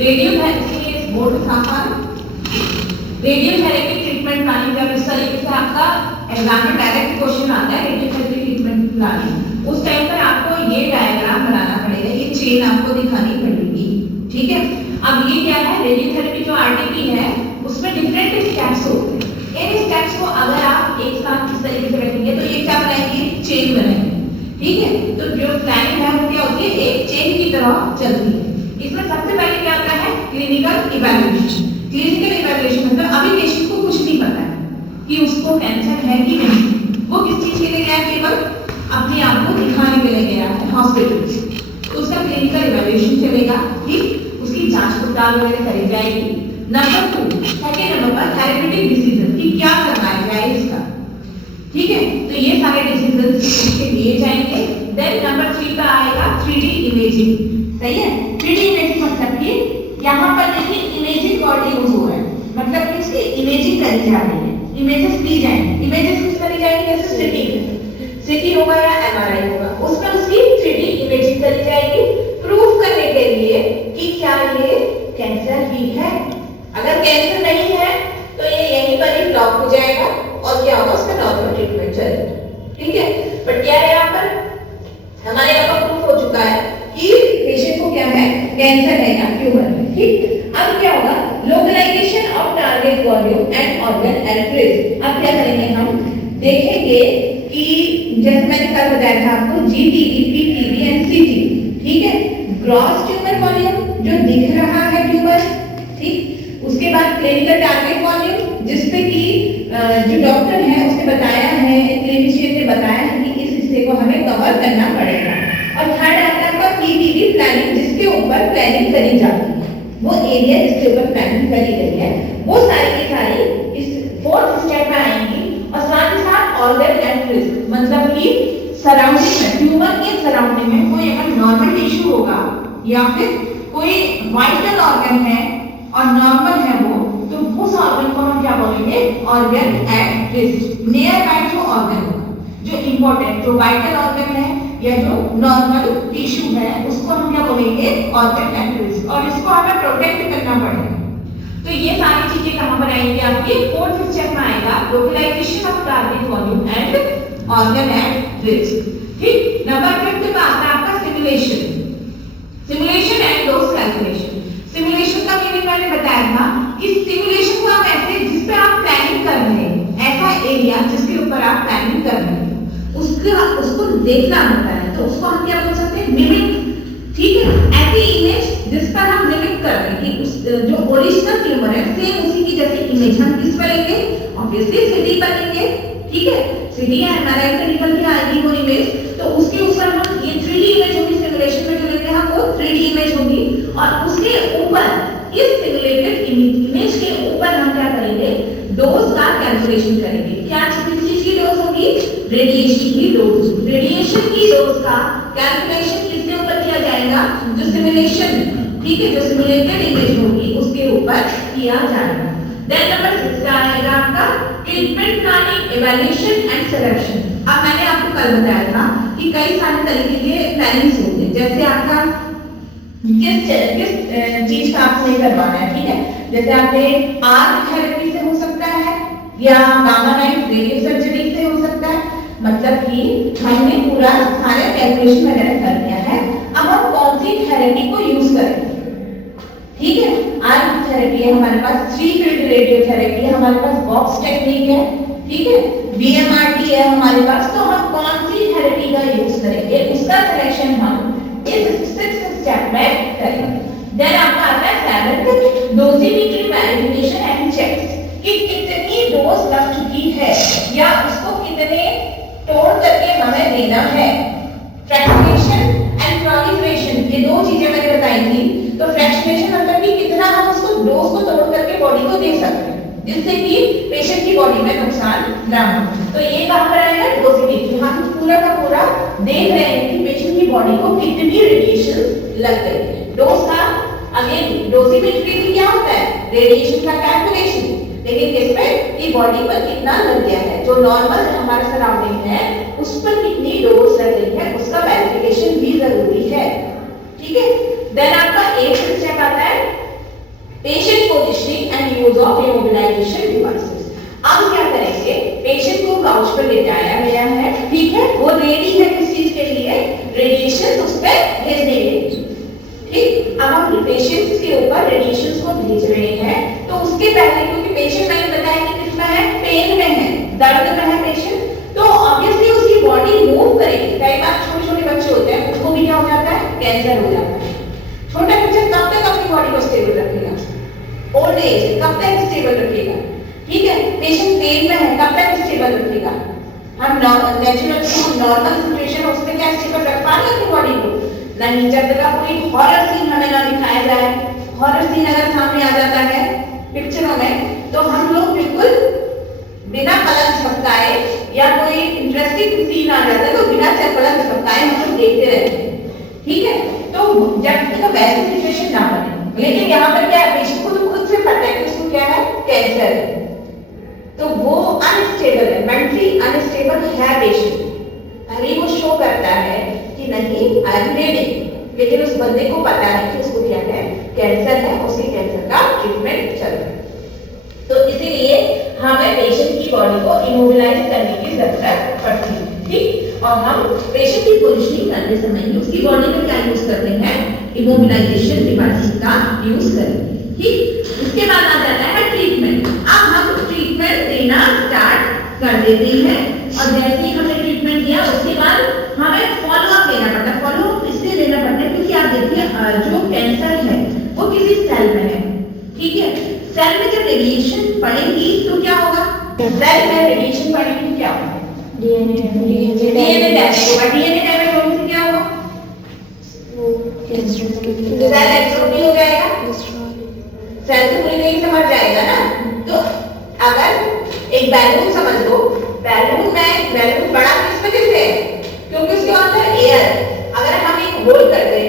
Radiotherapy इस board था radiotherapy treatment planning. जब इस तरीके से आपका एग्जाम में डायरेक्ट क्वेश्चन आता है रेडियोथेरेपी ट्रीटमेंट प्लानिंग, उस टाइम पर आपको ये डायग्राम बनाना पड़ेगा, ये चेन आपको दिखानी पड़ेगी, ठीक है। अब ये क्या है, रेडियोथेरेपी जो आरटीपी है उसमें डिफरेंट स्टेप्स होते हैं। इन स्टेप्स को अगर आप एक साथ इस तरीके से रखेंगे तो ये क्या बनाएंगे, चेन बनाएंगे, ठीक है। तो जो प्लानिंग है वो क्या होती है, एक चेन की तरह चलती है। इसमें सबसे पहले क्या आता है, क्लिनिकल इवैल्यूएशन। क्लिनिकल इवैल्यूएशन मतलब अभी पेशेंट को कुछ नहीं पता है कि उसको कैंसर है कि नहीं, वो किस चीज के लिए गया है, केवल अपने आप को दिखाने के लिए गया है हॉस्पिटल, तो उसका क्लिनिकल इवैल्यूएशन चलेगा, ठीक। उसकी जांच पड़ताल वगैरह करी जाएगी। नंबर 2, सेकेंड नंबर पर थेरेप्यूटिक डिसीजन कि क्या करना है, क्या है इसका, ठीक है। तो ये सारे डिसीजन इसके लिए जाएंगे। देन नंबर 3 पर आएगा 3D इमेजिंग, सही है। 3D इमेजिंग मतलब कि यहाँ पर देखिए इमेजिंग वर्ड यूज हो रहा है, मतलब कि इसकी इमेजिंग करी जा रही है, इमेजेस ली जाएंगी। इमेजेस किस करी जाएंगी, जैसे सिटी होगा या एमआरआई होगा, उसमें उसकी 3D इमेजिंग करी जाएगी प्रूफ करने के लिए कि क्या ये कैंसर ही है। अगर कैंसर नहीं है तो ये यहीं पर ही ब्लॉक हो जाएगा और क्या होगा, उसका नॉर्मल ट्रीटमेंट चलेगा, ठीक है। बट क्या है, यहाँ पर हमारे यहाँ पर प्रूफ हो चुका है कि पेशेंट को क्या है, कैंसर है या ट्यूमर है, ठीक। अब क्या होगा, localization of target volume and organ address. अब क्या करेंगे, हम देखेंगे कि जैसे मैंने कल बताया था आपको जीटीबी, पीटीबी एंड सीटी, ठीक है। ग्रॉस ट्यूमर वॉल्यूम जो दिख रहा है ट्यूमर, ठीक। उसके बाद क्लिनिकल टारगेट वॉल्यूम जिसपे कि जो डॉक्टर है उसने बताया है, क्लिनिशियन ने बताया है कि इस हिस्से को हमें कवर करना पड़ेगा। और थर्ड आता है आपका पीटीबी प्लानिंग, जिसके ऊपर प्लानिंग करी जाती है, वो एरिया जिसके ऊपर प्लानिंग करी गई है, वो सारी की सारी इस फोर्थ स्टेप में आएंगी। और साथ ही साथ ऑर्गन एंड रिस्क, मतलब कि सराउंडिंग में, ट्यूमर के सराउंडिंग में कोई अगर नॉर्मल टिश्यू होगा या फिर कोई वाइटल ऑर्गन है और नॉर्मल है वो, तो उस ऑर्गन को हम क्या बोलेंगे, organ at risk. Near by जो ऑर्गन जो इंपॉर्टेंट, जो वाइटल ऑर्गन है या जो नॉर्मल टिश्यू है, उसको हम क्या बोलेंगे, ऑर्गन एट रिस्क। और इसको हमें प्रोटेक्ट करना पड़ेगा। तो ये सारी चीजें कहां पर आएंगी, आपके फोर्थ स्टेप में आएगा localization of target volume and organ at risk, ठीक। नंबर 5 पे आता है आपका simulation. Simulation and dose calculation. Simulation का मीनिंग मैंने बताया था कि सिमुलेशन को आप ऐसे, जिस पे आप प्लानिंग कर रहे हैं, ऐसा एरिया जिसके ऊपर आप प्लानिंग कर रहे हैं, उसको देखना होता है, तो उसको हम क्या बोल सकते हैं, मिमिक, ठीक है। ऐसी इमेज जिस पर हम मिमिक कर रहे हैं कि उस जो ओरिजिनल ट्यूमर है सेम उसी की जैसी इमेज हम किस पर लेंगे, ऑब्वियसली सिटी पर लेंगे, ठीक है। सिटी या एमआरआई से निकल के आएगी वो इमेज, तो उसके ऊपर हम ये 3D इमेज होगी, सिमुलेशन में जो लेंगे हम वो 3D इमेज होगी, और उसके ऊपर इस सिमुलेटेड इमेज के ऊपर हम क्या करेंगे, डोज का कैलकुलेशन करेंगे। क्या चीज की डोज होगी, रेडिएशन की डोज। रेडिएशन की डोज का कैलकुलेशन किसके ऊपर किया जाएगा, जो सिमुलेशन, ठीक है, जो सिमुलेटेड इमेज होगी उसके ऊपर किया जाएगा। देन नंबर 6 का आएगा आपका treatment planning, evaluation and selection. अब मैंने आपको कल बताया था कि कई सारे तरीके के प्लानिंग्स होते हैं, जैसे आपका किस चीज का आपको नहीं करवाना है, ठीक है। जैसे आपने आर्क थेरेपी से हो सकता है या गामा नाइफ रेडियो सर्जरी से हो सकता है, मतलब कि हमने पूरा सारे कैलकुलेशन वगैरह कर लिया है। अब हम कौन सी थेरेपी को यूज करेंगे, ठीक है। आर्क थेरेपी है हमारे पास, 3 फील्ड रेडियोथेरेपी है हमारे पास, बॉक्स टेक्निक है, ठीक है, बीएमआरटी है हमारे पास। तो हम कौन सी थेरेपी का यूज करेंगे, उसका सिलेक्शन हम इस 6th स्टेप में करेंगे। देन आपका आता है 7th डोजिमेट्री वेरिफिकेशन एंड चेक्स, कि कितनी डोज लग चुकी है या उसको कितने तोड़ करके हमें देना है। फ्रैक्शनेशन एंड प्रोलिफरेशन, ये दो चीजें मैंने बताई थी। तो फ्रैक्शनेशन मतलब कि कितना हम उसको डोज को तोड़ करके बॉडी को दे सकते हैं, जिससे कि पेशेंट की बॉडी में नुकसान ना हो। तो ये कहां पर आएगा, डोजिमेट्री। हम पूरा का पूरा देख रहे हैं कि पेशेंट की बॉडी को कितनी रेडिएशन लग गई है। डोज का अगेन डोजिमेट्री में क्या होता है, रेडिएशन का कैलकुलेशन, लेकिन किसमें, कि बॉडी पर कितना लग गया है, जो नॉर्मल हमारे सराउंडिंग है उस पर कितनी डोज लग गई है, उसका वेरिफिकेशन भी जरूरी है, ठीक है। देन आपका 8th स्टेप आता है इम्यूनाइजेशन डिवाइसेस। अब क्या करेंगे, पेशेंट को काउच पर लेटाया गया है, ठीक है, वो रेडी है किस चीज के लिए, रेडिएशन उस पर भेजने के लिए, ठीक। अब हम पेशेंट के ऊपर रेडिएशन को भेज रहे हैं, तो उसके पहले क्योंकि पेशेंट मैंने बताया कि किसमें है, पेन में है, दर्द में है पेशेंट, तो ऑब्वियसली उसकी बॉडी मूव करेगी। कई बार छोटे छोटे बच्चे होते हैं उनको भी क्या हो जाता है, कैंसर हो जाता है। छोटा बच्चा कब तक अपनी बॉडी को स्टेबल रखेगा, ओल्ड एज कब तक स्टेबल रखेगा, ठीक है। पेशेंट पेन में है कब तक स्टेबल रखेगा, हम नेचुरल नॉर्मल सिचुएशन उसमें क्या स्टेबल रख पाएंगे अपनी बॉडी को, नहीं। जब तक कोई हॉरर सीन हमें ना दिखाया जाए, हॉरर सीन अगर सामने आ जाता है पिक्चरों में, तो हम लोग बिल्कुल बिना पलक झपकाए, या कोई इंटरेस्टिंग सीन आ जाता है तो बिना पलक झपकाए हम लोग देखते रहते हैं, ठीक है। तो जब तक वैसी सिचुएशन ना बने, लेकिन यहाँ पर क्या है, पेशेंट को तो खुद से पता है कि उसको क्या है, कैंसर है, तो वो अनस्टेबल है, मेंटली अनस्टेबल है पेशेंट। अभी वो शो करता है कि नहीं आई एम लिविंग, लेकिन उस बंदे को पता है कि उसको क्या है, कैंसर है, उसी कैंसर का ट्रीटमेंट चल रहा है। तो इसीलिए हमें पेशेंट की बॉडी को इमोबिलाइज करने की जरूरत पड़ती है, ठीक। और हम पेशेंट की पोजीशनिंग करते समय उसकी बॉडी में क्या यूज करते हैं, इमोबिलाइजेशन डिवाइस का यूज करेंगे, ठीक। उसके बाद आ जाता है ट्रीटमेंट। अब हम ट्रीटमेंट देना स्टार्ट कर देते हैं, और जैसे ही हमने ट्रीटमेंट दिया उसके बाद हमें फॉलोअप लेना पड़ता है। फॉलोअप इसलिए लेना पड़ता है क्योंकि आप देखिए जो कैंसर है वो किसी सेल में है, ठीक है। सेल में जब रेडिएशन पड़ेगी तो क्या होगा, सेल में रेडिएशन पड़ेगी क्या होगा, डीएनए डैमेज होगा। डीएनए डैमेज होने से क्या होगा, सेल एब्सॉर्ब हो जाएगा, सेल तो पूरी तरीके से मर जाएगा ना। तो अगर एक बैलून समझ लो, बैलून बड़ा किस वजह से है, क्योंकि उसके अंदर एयर, अगर हम एक होल कर दें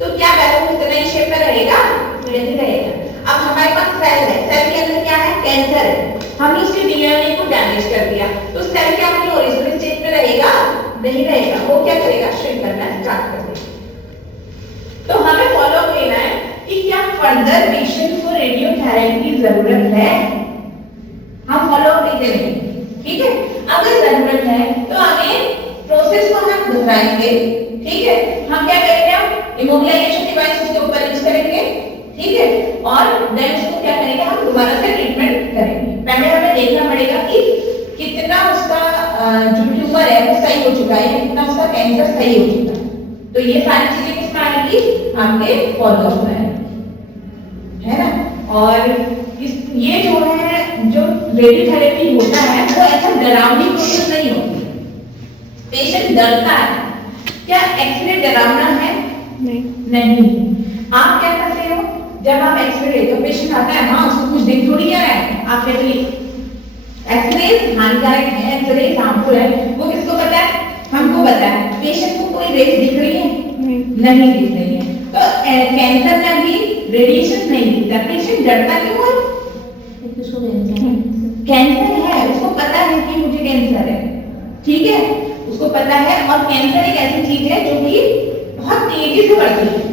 तो क्या बैलून उतना ही शेप में रहेगा, नहीं रहेगा। अब हमारे पास सेल है, सेल के अंदर क्या है, कैंसर है, हमने उसके डीएनए को डैमेज कर दिया, तो सेल क्या अपनी ओरिजिनल स्टेट में रहेगा, नहीं रहेगा, वो क्या करेगा, श्रिंक करना स्टार्ट कर देगा। तो हमें फॉलोअप लेना है कि क्या फर्दर पेशेंट को रेडियोथेरेपी की जरूरत है, हम फॉलोअप लेते रहेंगे, ठीक है। अगर जरूरत है तो आगे प्रोसेस को हम दोहराएंगे, ठीक है। हम क्या करेंगे, इमोबिलाइजेशन डिवाइस उसके ऊपर यूज करेंगे, ठीक है, और देन उसको क्या करेंगे, हम दोबारा से ट्रीटमेंट करेंगे। पहले हमें देखना पड़ेगा कि कितना उसका जो ट्यूमर है वो सही हो चुका है, कितना उसका कैंसर सही हो चुका है। तो ये सारी चीजें किसमें आएंगी, आपके फॉलोअप में, है ना। और ये जो है, जो रेडियोथेरेपी होता है वो ऐसा डरावनी प्रोसेस नहीं होती, पेशेंट डरता है। क्या एक्सरे डरावना है, नहीं। आप क्या करते हो, जब आप एक्सरे लेते हो, पेशेंट आता है, हाँ उसको कुछ दिख थोड़ी क्या है, आप कहते हो एक्सरे हानिकारक है, एक्सरे हार्मफुल है, वो किसको पता है, हमको पता है। पेशेंट को कोई रेस दिख रही है, नहीं दिख रही है। तो कैंसर में भी रेडिएशन नहीं दिखता, पेशेंट डरता क्यों है, कैंसर है, उसको पता है कि मुझे कैंसर है, ठीक है, उसको पता है। और कैंसर एक ऐसी चीज है जो कि बहुत तेजी से बढ़ती है,